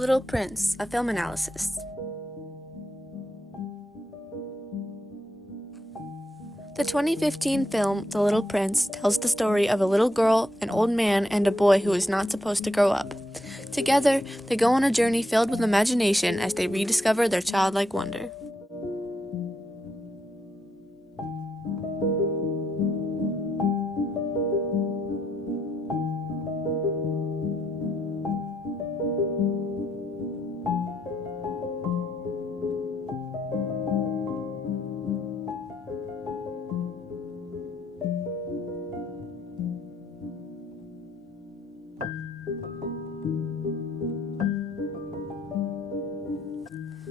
Little Prince, a film analysis. The 2015 film, The Little Prince, tells the story of a little girl, an old man, and a boy who is not supposed to grow up. Together, they go on a journey filled with imagination as they rediscover their childlike wonder.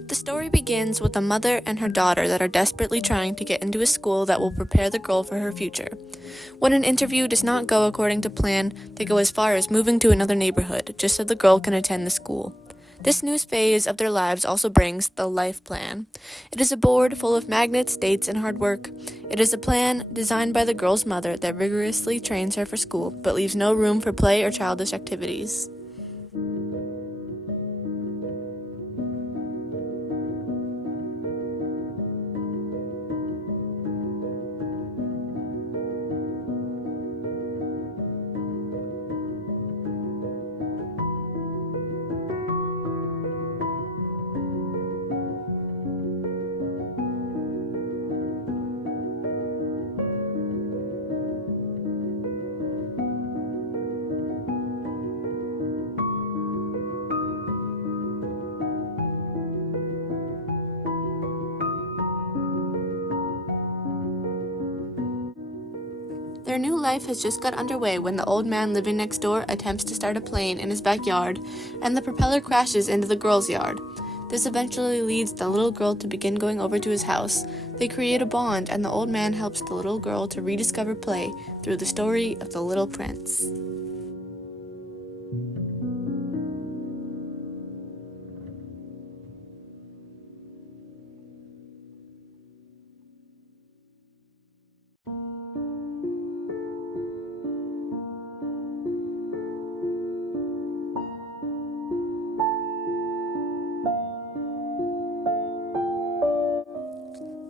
The story begins with a mother and her daughter that are desperately trying to get into a school that will prepare the girl for her future. When an interview does not go according to plan, they go as far as moving to another neighborhood, just so the girl can attend the school. This new phase of their lives also brings the life plan. It is a board full of magnets, dates, and hard work. It is a plan designed by the girl's mother that rigorously trains her for school, but leaves no room for play or childish activities. Their new life has just got underway when the old man living next door attempts to start a plane in his backyard, and the propeller crashes into the girl's yard. This eventually leads the little girl to begin going over to his house. They create a bond, and the old man helps the little girl to rediscover play through the story of the Little Prince.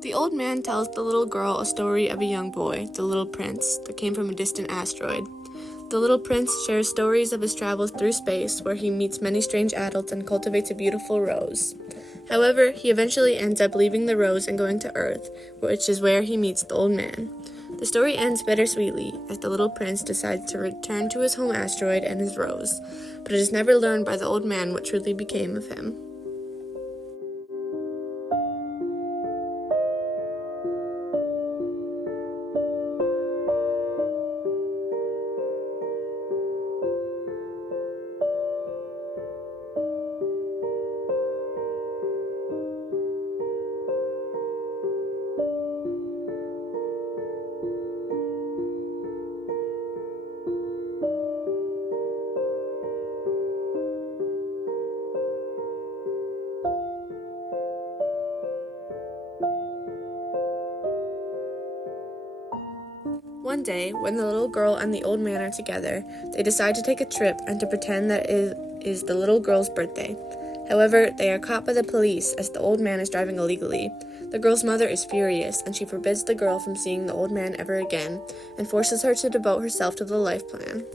The old man tells the little girl a story of a young boy, the Little Prince, that came from a distant asteroid. The Little Prince shares stories of his travels through space, where he meets many strange adults and cultivates a beautiful rose. However, he eventually ends up leaving the rose and going to Earth, which is where he meets the old man. The story ends bittersweetly, as the Little Prince decides to return to his home asteroid and his rose, but it is never learned by the old man what truly became of him. One day, when the little girl and the old man are together, they decide to take a trip and to pretend that it is the little girl's birthday. However, they are caught by the police as the old man is driving illegally. The girl's mother is furious, and she forbids the girl from seeing the old man ever again, and forces her to devote herself to the life plan.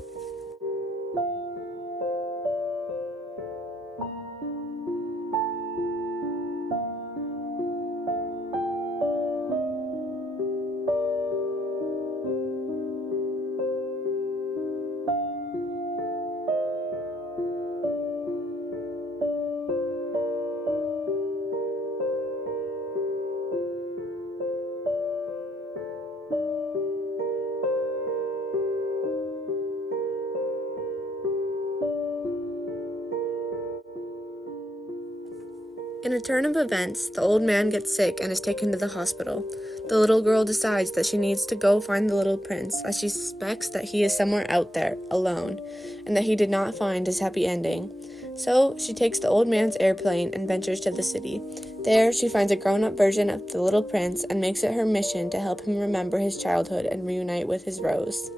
In a turn of events, the old man gets sick and is taken to the hospital. The little girl decides that she needs to go find the little prince, as she suspects that he is somewhere out there, alone, and that he did not find his happy ending. So, she takes the old man's airplane and ventures to the city. There, she finds a grown-up version of the little prince and makes it her mission to help him remember his childhood and reunite with his rose.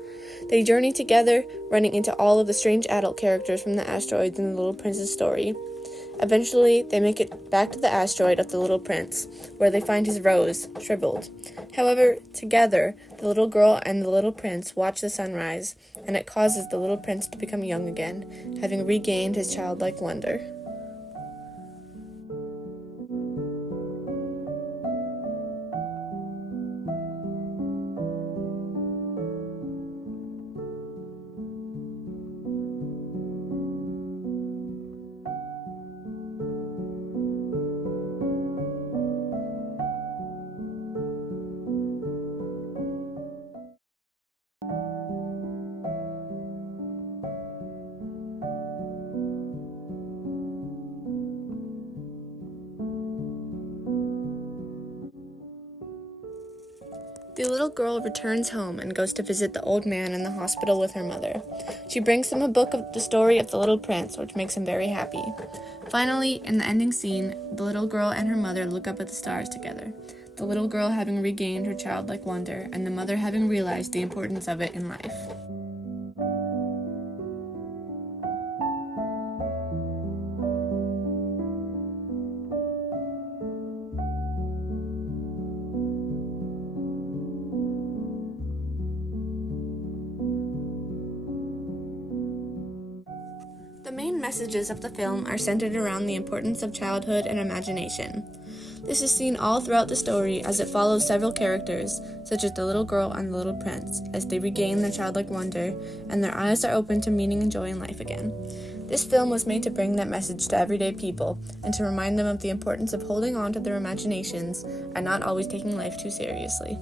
They journey together, running into all of the strange adult characters from the asteroids in the Little Prince's story. Eventually, they make it back to the asteroid of the Little Prince, where they find his rose shriveled. However, together, the little girl and the little prince watch the sunrise, and it causes the little prince to become young again, having regained his childlike wonder. The little girl returns home and goes to visit the old man in the hospital with her mother. She brings him a book of the story of the little prince, which makes him very happy. Finally, in the ending scene, the little girl and her mother look up at the stars together, the little girl having regained her childlike wonder, and the mother having realized the importance of it in life. The main messages of the film are centered around the importance of childhood and imagination. This is seen all throughout the story as it follows several characters, such as the little girl and the little prince, as they regain their childlike wonder and their eyes are open to meaning and joy in life again. This film was made to bring that message to everyday people and to remind them of the importance of holding on to their imaginations and not always taking life too seriously.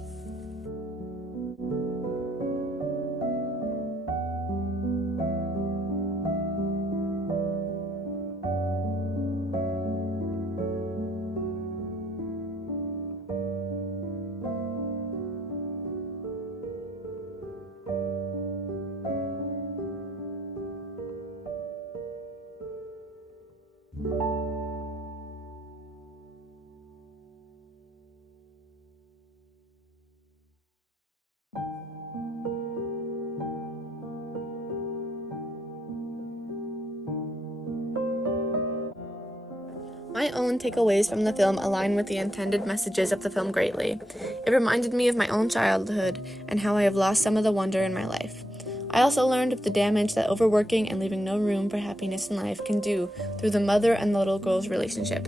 My own takeaways from the film align with the intended messages of the film greatly. It reminded me of my own childhood and how I have lost some of the wonder in my life. I also learned of the damage that overworking and leaving no room for happiness in life can do through the mother and the little girl's relationship.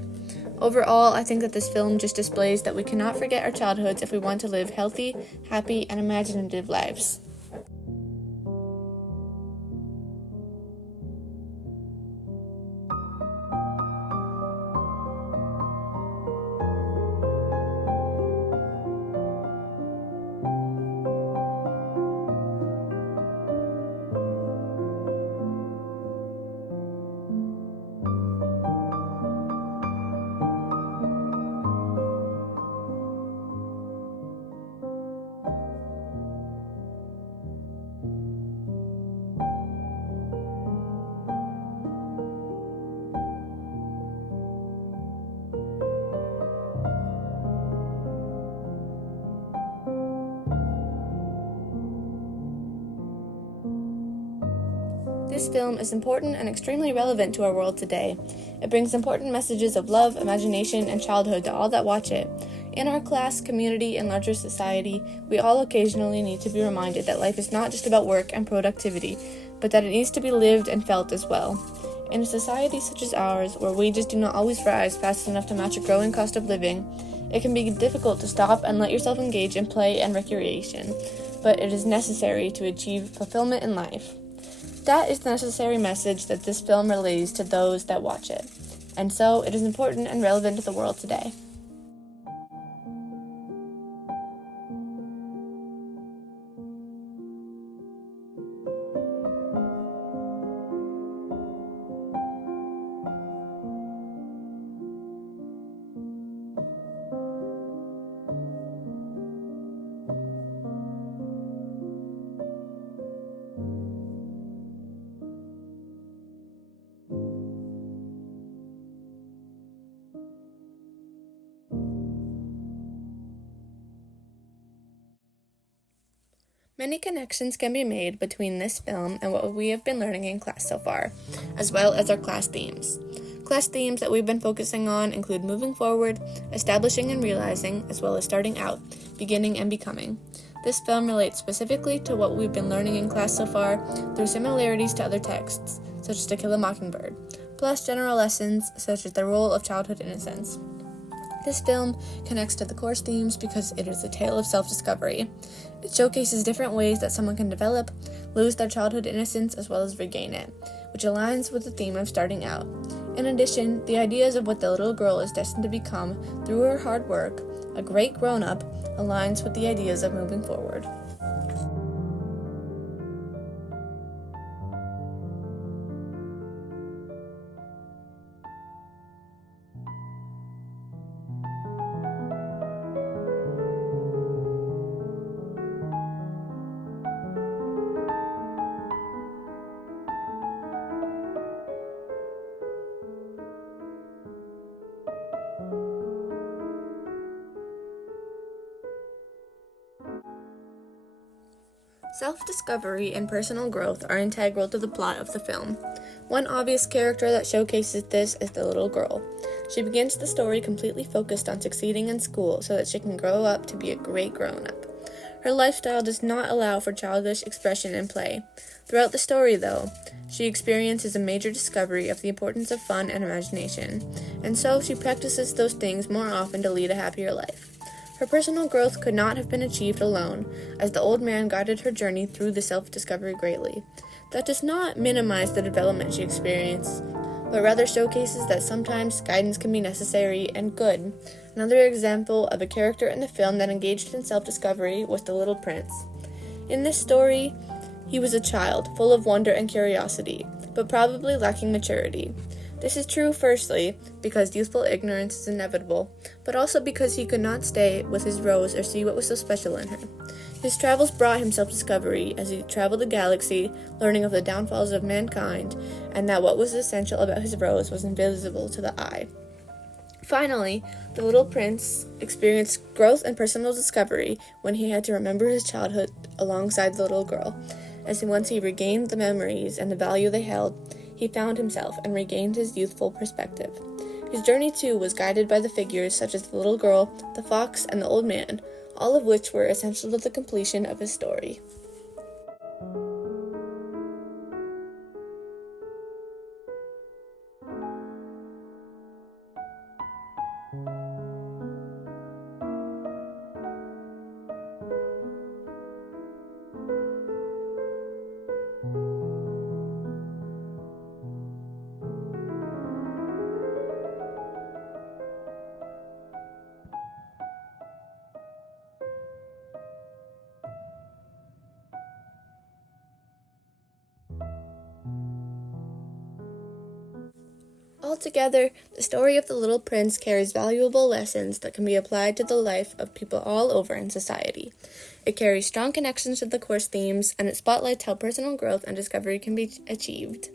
Overall, I think that this film just displays that we cannot forget our childhoods if we want to live healthy, happy, and imaginative lives. This film is important and extremely relevant to our world today. It brings important messages of love, imagination, and childhood to all that watch it. In our class, community, and larger society, we all occasionally need to be reminded that life is not just about work and productivity, but that it needs to be lived and felt as well. In a society such as ours, where wages do not always rise fast enough to match a growing cost of living, it can be difficult to stop and let yourself engage in play and recreation, but it is necessary to achieve fulfillment in life. That is the necessary message that this film relays to those that watch it, and so it is important and relevant to the world today. Many connections can be made between this film and what we have been learning in class so far, as well as our class themes. Class themes that we've been focusing on include moving forward, establishing and realizing, as well as starting out, beginning and becoming. This film relates specifically to what we've been learning in class so far through similarities to other texts, such as To Kill a Mockingbird, plus general lessons such as the role of childhood innocence. This film connects to the course themes because it is a tale of self-discovery. It showcases different ways that someone can develop, lose their childhood innocence, as well as regain it, which aligns with the theme of starting out. In addition, the ideas of what the little girl is destined to become through her hard work, a great grown-up, aligns with the ideas of moving forward. Self-discovery and personal growth are integral to the plot of the film. One obvious character that showcases this is the little girl. She begins the story completely focused on succeeding in school so that she can grow up to be a great grown-up. Her lifestyle does not allow for childish expression and play. Throughout the story, though, she experiences a major discovery of the importance of fun and imagination, and so she practices those things more often to lead a happier life. Her personal growth could not have been achieved alone, as the old man guided her journey through the self-discovery greatly. That does not minimize the development she experienced, but rather showcases that sometimes guidance can be necessary and good. Another example of a character in the film that engaged in self-discovery was the Little Prince. In this story, he was a child, full of wonder and curiosity, but probably lacking maturity. This is true, firstly, because youthful ignorance is inevitable, but also because he could not stay with his rose or see what was so special in her. His travels brought him self-discovery as he traveled the galaxy, learning of the downfalls of mankind, and that what was essential about his rose was invisible to the eye. Finally, the little prince experienced growth and personal discovery when he had to remember his childhood alongside the little girl, as once he regained the memories and the value they held, he found himself and regained his youthful perspective. His journey, too, was guided by the figures such as the little girl, the fox, and the old man, all of which were essential to the completion of his story. Altogether, the story of The Little Prince carries valuable lessons that can be applied to the life of people all over in society. It carries strong connections to the course themes, and it spotlights how personal growth and discovery can be achieved.